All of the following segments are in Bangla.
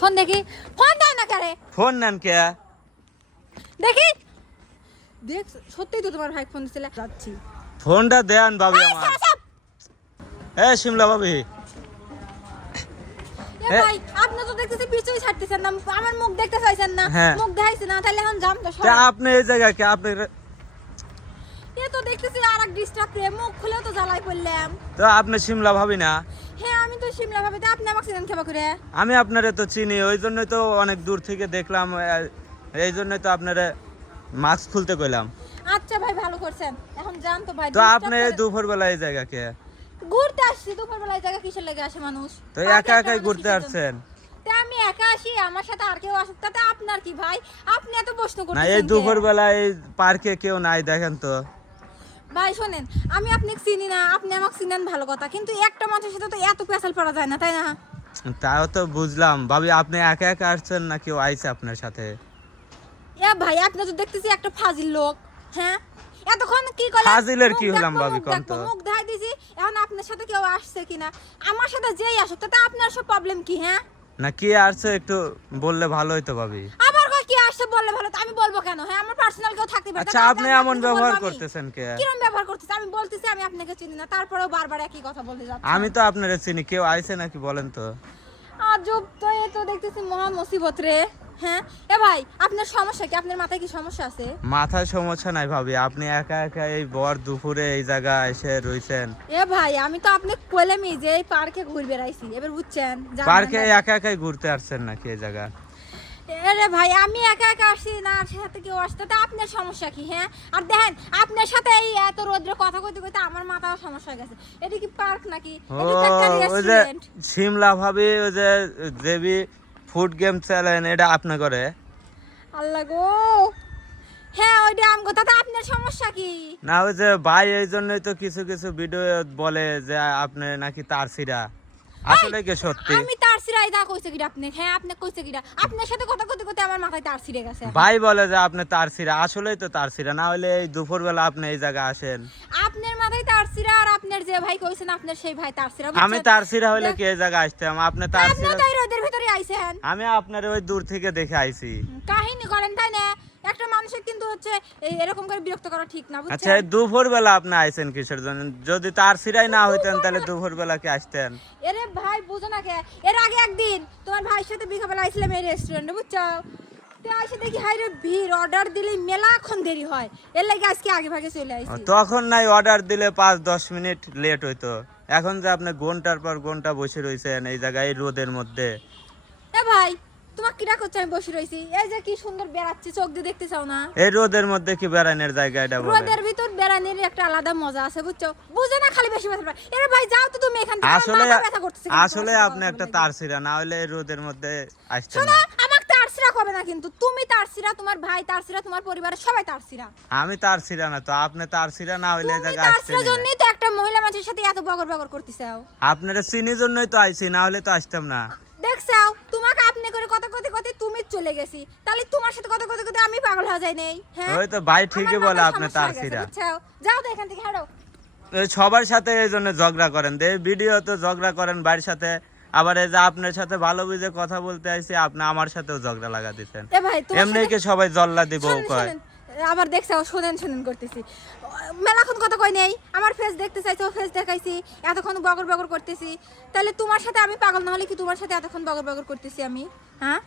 ফোন দেখি। ফোন দাও না কারে। ফোন নেন কে? দেখি। দেখ সত্যিই তো তোমার ভাই ফোন দিছিল। যাচ্ছি। ফোনটা দেন ভাবি আমার। এ শিমলা ভাবি। এ ভাই আপনি তো দেখতেছি পিছুই ছাড়তেছেন না আমার মুখ দেখতে চাইছেন না। হ্যাঁ। মুখ দেখাইছে না তাহলে এখন যাম তো তা আপনি এই জায়গা কে? আপনি এ তো দেখতেছি আর এক ডিস্টার্ব মুখ খুলে তো জ্বালাই পড়লাম। তো আপনি শিমলা ভাবি না? হ্যাঁ আমি তো শিমলা ভাবে আপনি আমাকে চিনেন খেবা করে? আমি আপনারে তো চিনি ওই জন্যই তো অনেক দূর থেকে দেখলাম এই জন্যই তো আপনারে মাস্ক খুলতে কইলাম। আচ্ছা ভাই ভালো করছেন। এখন যান তো ভাই তো আপনি এই দুপুর বেলা এই জায়গা কে ঘুরতে আসছি দুপুর বেলায় জায়গা কিসের লেগে আসে মানুষ? তো একা একাই ঘুরতে আসছেন? তা আমি একা আসি আমার সাথে আর কেউ আসুক তাতে আপনার কি ভাই? আপনি এত প্রশ্ন করছেন না এই? দুপুর বেলা এই পার্কে কেউ নাই দেখেন তো। ভাই শোনেন আমি আপনাকে চিনি না আপনি আমাকে চিনেন ভালো কথা কিন্তু একটা মানুষের সাথে তো এত পেশাল পড়া যায় না তাই না? তাও তো বুঝলাম। ভাবি আপনি একা একা আসছেন না কেউ আইছে আপনার সাথে? এ ভাই আপনি তো দেখতেছি একটা ফাজিল লোক হ্যাঁ? এতক্ষণ কি করলেন? ফাজিলের কি হলাম ভাবি, কোন তো? মুখ দেখাই দিছি এখন আপনার সাথে কেউ আসছে কিনা? আমার সাথে যেই আসুক তাতে আপনার সব প্রবলেম কি হ্যাঁ? না কে আসছে একটু বললে ভালো হইতো ভাবি। আসছে বললে ভালো তো আমি বলব কেন? হ্যাঁ আমার পার্সোনাল কেউ থাকতে পারে। আচ্ছা আপনি এমন ব্যবহার করতেছেন কে? ব্যবহার করতেছি আমি বলতেছি আমি আপনাকে চিনি না। তারপরেও বারবার একই কথা বলতে যাচ্ছি। আমি তো আপনার চিনি। কেউ আইছে নাকি বলেন তো? আজব তো এ তো দেখতেছি মহা মুসিবত রে। হ্যাঁ? এ ভাই আপনার সমস্যা কি? আপনার মাথায় কি সমস্যা আছে? মাথায় সমস্যা নাই ভাবি। আপনি একা একা এই বর দুপুরে এই জায়গা এসে রইছেন। এ ভাই আমি তো আপনি কইলামই যে এই পার্কে ঘুরে বেড়াইছি এবার বুঝছেন পার্কে একা একাই ঘুরতে আসছেন নাকি এই জায়গা আরে ভাই আমি একা একা আসছি না আর সাথে কেউ আসছে তা আপনার সমস্যা কি হ্যাঁ? আর দেখেন আপনার সাথে এই এত রোদ্রে কথা কইতে কইতে আমার মাথাও সমস্যা হয়ে গেছে। এটা কি পার্ক নাকি? ওই যে ভাবি ওই যে দেবী ফুড গেম চ্যালেঞ্জ এটা আপনি করে? আল্লাহ গো। হ্যাঁ ওইটা আমগো। তাতে আপনার সমস্যা কি? না ওই যে ভাই এই জন্যই তো কিছু কিছু ভিডিও বলে যে আপনি নাকি তার সিরা। আসলে কি সত্যি? আমি তার সিরাই দা কইছে আপনি? হ্যাঁ আপনি কইছে আপনার সাথে কথা কইতে কইতে আমার মাথায় তার সিরে গেছে। ভাই বলে যে আপনি তার সিরা আসলেই তো তার সিরা না হলে এই দুপুর বেলা আপনি এই জায়গায় আসেন। আপনার মাথায় তার সিরা আর আপনার যে ভাই কইছেন আপনার সেই ভাই তার সিরা আমি তার সিরা হলে কি এই জায়গায় আসতাম? আপনি তার আপনি তো রোদের ভিতরে আইছেন। আমি আপনার ওই দূর থেকে দেখে আইছি। কাহিনী করেন তাই না? মানুষের কিন্তু হচ্ছে এরকম করে বিরক্ত করা ঠিক না আচ্ছা বুঝছেন এই দুপুর বেলা আপনি আইছেন কিসের জন্য? যদি তার সিরাই না হইতেন তাহলে দুপুর বেলা কি আসতেন? এরে ভাই বুঝো না কে? এর আগে একদিন তোমার ভাইয়ের সাথে বিকাবেলা আইছিলাম এই রেস্টুরেন্টে বুঝছ? আসে দেখি হাই রে ভিড় অর্ডার দিলে মেলাক্ষণ দেরি হয়। এর লাগে আজকে আগে ভাগে চলে আইছি। তখন নাই অর্ডার দিলে পাঁচ দশ মিনিট লেট হইতো। এখন যে আপনি ঘণ্টার পর ঘণ্টা বসে রয়েছেন এই জায়গায় রোদের মধ্যে। এ ভাই তোমার কিরা করছে আমি বসে রইছি। এই যে কি সুন্দর বেড়াচ্ছি চোখ দিয়ে দেখতে চাও না? এই রোদের মধ্যে কি বেড়ানোর জায়গা এটা রোদের ভিতর বেড়ানির একটা আলাদা মজা আছে বুঝছ? বুঝে না খালি বেশি ব্যথা পায়। এরে ভাই যাও তো তুমি এখান থেকে আসলে ব্যথা করতেছে আসলে আপনি একটা না হলে এই রোদের মধ্যে শোনো আমাকে না কিন্তু। তুমি তোমার ভাই তারসিরা তোমার পরিবারের সবাই তারসিরা। আমি তার সিরা না তো আপনি তার সিরা না এই আসতেন জন্যই তো একটা মহিলা মানুষের সাথে এত বগর বগর করতেছাও আপনারা চিনি জন্যই তো আইছি না হলে তো আসতাম না। দেখছাও করে কথা কথা কথা তুমি চলে গেছি। তাহলে তোমার সাথে কথা কথা কথা আমি পাগল হয়ে যাই নেই হ্যাঁ? ওই তো ভাই ঠিকই বলে আপনি তার সিরা। যাও তো এখান থেকে হাড়ো সবার সাথে এই জন্য ঝগড়া করেন দে ভিডিও তো ঝগড়া করেন বাড়ির সাথে। আবার এই যে আপনার সাথে ভালো বুঝে কথা বলতে আইছি আপনি আমার সাথেও ঝগড়া লাগা দিচ্ছেন এ ভাই তোমার এমনি কি সবাই জল্লা দিব কয়। আবার দেখছাও শোনেন শোনেন করতেছি। মেলাক্ষণ কথা কই নেই আমার ফেস দেখতে চাইছো ফেস দেখাইছি এতক্ষণ বগর বগর করতেছি। তাহলে তোমার সাথে আমি পাগল না হলে কি তোমার সাথে এতক্ষণ বগর বগর করতেছি আমি? হ্যাঁ?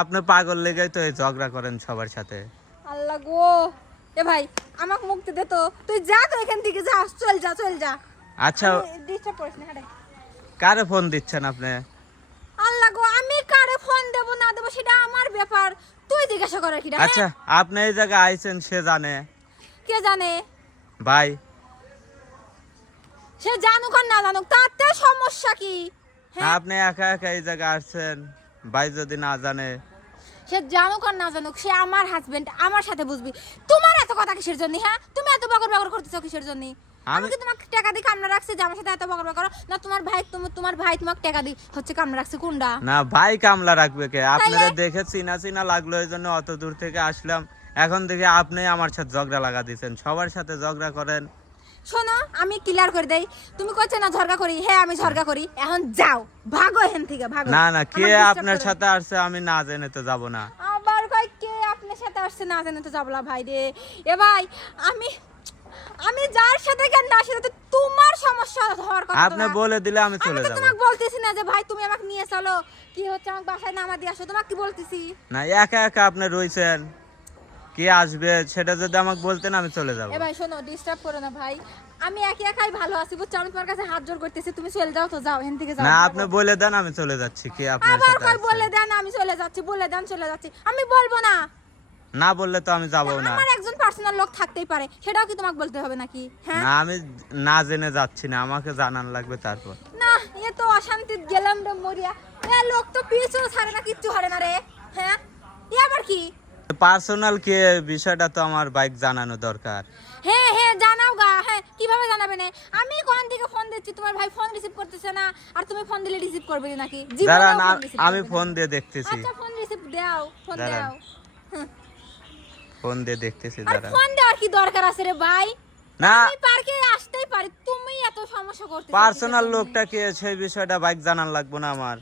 আপনি পাগল লেগেই তো এই ঝগড়া করেন সবার সাথে। আল্লাহ গো। এ ভাই আমাকে মুক্তি দে তো। তুই যা তো এখান থেকে যা চল যা চল যা। আচ্ছা। ডিস্টার্ব করিস না হাঁটে। কারে ফোন দিচ্ছেন আপনি? আল্লাহ গো আমি কারে ফোন দেব না দেব সেটা আমার ব্যাপার। তুই জিজ্ঞাসা করার কি আচ্ছা আপনি এই জায়গায় আইছেন সে জানে। কে জানে? ভাই। সে জানুক আর না জানুক তাতে সমস্যা কি? হ্যাঁ? আপনি একা একা এই জায়গায় আসছেন ভাই যদি না জানে। সে জানুক আর না জানুক সে আমার হাজবেন্ড আমার সাথে বুঝবি। তোমার এত কথা কিসের জন্য হ্যাঁ? তুমি এত বকর বকর করতেছো কিসের জন্য? আমি কি তোমাকে টাকা কামনা রাখছি যে আমার সাথে এত বকর বকর না তোমার ভাই তুমি তোমার ভাই তোমাকে টাকা দিয়ে হচ্ছে রাখছে কোনটা? না ভাই কামলা রাখবে কে? আপনারা দেখে চিনা চিনা লাগল এই জন্য অত দূর থেকে আসলাম। এখন দেখে আপনি আমার সাথে ঝগড়া লাগা দিচ্ছেন সবার সাথে ঝগড়া করেন। শোনো আমি ক্লিয়ার করে দেই। তুমি কইছো না ঝরগা করি? হ্যাঁ আমি ঝরগা করি। এখন যাও ভাগো এখান থেকে ভাগো। না না কে আপনার সাথে আসছে আমি না জেনে তো যাব না। আবার কই কে আপনার সাথে আসছে না জানে তো যাবলা ভাই রে। এ ভাই আমি আমি যার সাথে কেন না সাথে তোমার সমস্যা হওয়ার কথা আপনি বলে দিলে আমি আমি চলে তো যাব। তোমাকে বলতেছি না যে ভাই তুমি আমাকে নিয়ে চলো। কি হচ্ছে? আমাকে বাসায় নামা দিয়ে আসো। তোমাকে কি বলতেছি? না একা একা আপনি রইছেন কে আসবে? সেটা যদি আমাকে বলতেন আমি চলে যাব। এ ভাই শোনো ডিস্টার্ব করো না ভাই। আমি একা একাই ভালো আছি বুঝছ? আমি তোমার কাছে হাত জোর করতেছি তুমি চলে যাও তো যাও এখান থেকে যাও। না আপনি বলে দেন আমি চলে যাচ্ছি। কে আপনার আবার সাথে কই বলে দেন আমি চলে যাচ্ছি বলে দেন চলে যাচ্ছি। আমি বলব না। না বললে তো আমি যাব না। আমার একজন পার্সোনাল লোক থাকতেই পারে সেটাও কি তোমাকে বলতে হবে নাকি? হ্যাঁ? না আমি না জেনে যাচ্ছি না আমাকে জানান লাগবে তারপর। না এ তো অশান্তি গেলাম রে মরিয়া। এ লোক তো পিছু ছাড়ে না কিচ্ছু হারে না রে। হ্যাঁ? এ আবার কি? পার্সোনাল কে বিষয়টা তো আমার বাইক জানানো দরকার। হ্যাঁ হ্যাঁ জানাও গা হ্যাঁ কীভাবে জানাবে না? আমি কোন দিকে ফোন দিচ্ছি? তোমার ভাই ফোন রিসিভ করতেছে না আর তুমি ফোন দিলে রিসিভ করবে নাকি? receive আমি ফোন দিয়ে দেখতেছি। আচ্ছা ফোন রিসিভ দাও ফোন দাও। ফোন দিয়ে দেখতেছি দাঁড়া ফোন দেওয়ার কি দরকার আছে রে ভাই? না। আমি পার্কে আসতেই পারি তুমি এত সমস্যা করতে পার্সোনাল লোকটা কে সেই বিষয়টা বাইক জানান লাগবে না আমার।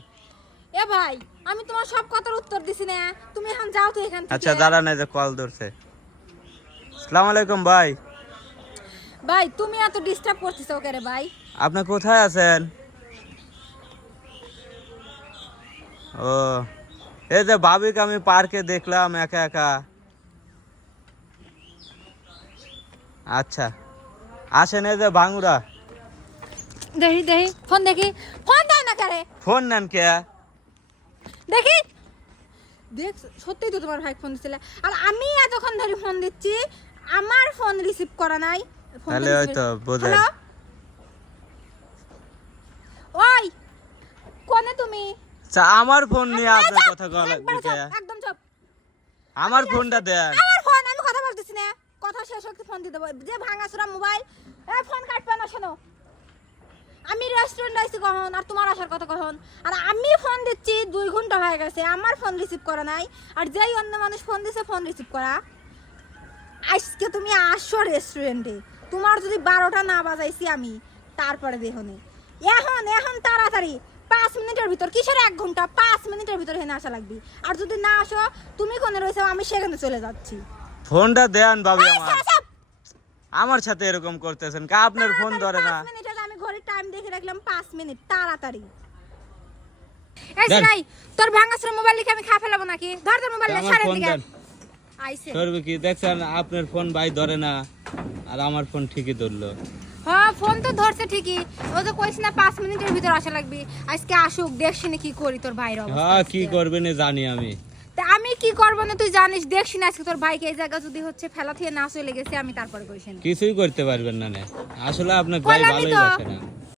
এ ভাই আমি তোমার সব কথার উত্তর দিছি না। তুমি এখন যাও তো এখান থেকে। আচ্ছা দাঁড়ান এই যে কল ধরছে। আসসালামু আলাইকুম ভাই। ভাই তুমি এত ডিস্টার্ব করতেছো ওকে রে ভাই? আপনি কোথায় আছেন? ও এই যে ভাবিকে আমি পার্কে দেখলাম একা একা। আচ্ছা। আসেন এই যে ভাঙুরা দেখি দেখি ফোন দেখি। ফোন দাও না কারে। ফোন নেন কে? দেখি। দেখ সত্যি তো তোমার ভাই ফোন দিছিল। আর আমি এতক্ষণ ধরে ফোন দিচ্ছি আমার ফোন রিসিভ করা নাই। ফোন তাহলে হয়তো। হ্যালো? ওই কোনে তুমি? আচ্ছা, আমার ফোন নিয়ে আপনার কথা চুপ, একদম চুপ। আমার ফোনটা দেন আমার ফোন আমি কথা বলতেছি না কথা শেষ হতে ফোন দিয়ে দেবো। যে ভাঙাচোরা মোবাইল এ ফোন কাটবে না, শোনো। আমি রেস্টুরেন্ট আইছি কখন, আর তোমার আসার কথা কখন? আর আমি ফোন দিচ্ছি, দুই ঘণ্টা হয়ে গেছে, আমার ফোন রিসিভ করা নাই, আর যেই অন্য মানুষ ফোন দিছে ফোন রিসিভ করা। আজকে তুমি আসো রেস্টুরেন্টে তোমার যদি বারোটা না বাজাইছি আমি, তারপরে দেখো নি এখন এখন তাড়াতাড়ি, পাঁচ মিনিটের ভিতর, কিসের এক ঘণ্টা? পাঁচ মিনিটের ভিতর এখানে আসা লাগবে। আর যদি না আসো, তুমি কোনে রয়েছে? আমি সেখানে চলে যাচ্ছি। ফোনটা দেন ভাবি আমার। আমার সাথে এরকম করতেছেন কা আপনার ফোন ধরে না। আমি ঘড়ির টাইম দেখে রাখলাম পাঁচ মিনিট তাড়াতাড়ি। এই। সিরাই, তোর মোবাইল লিখে আমি খা ফেলাবো নাকি? ধর তোর মোবাইল দিকে। আইছে। করবে কি দেখছেন আপনার ফোন ভাই ধরে না আর আমার ফোন ঠিকই ধরলো। হ্যাঁ ফোন তো ধরছে ঠিকই ও তো কইস না পাঁচ মিনিটের ভিতর আসা লাগবে। আজকে আসুক দেখছি না কি করি তোর ভাইয়ের অবস্থা হ্যাঁ কি আজকে। করবেন জানি আমি। তা আমি কি করব না তুই জানিস দেখছি না আজকে তোর ভাইকে এই জায়গা যদি হচ্ছে ফেলা থেকে না চলে গেছে আমি তারপরে করিস কিছুই করতে পারবেন না আসলে আপনার ভাই ভালোই। বাসে না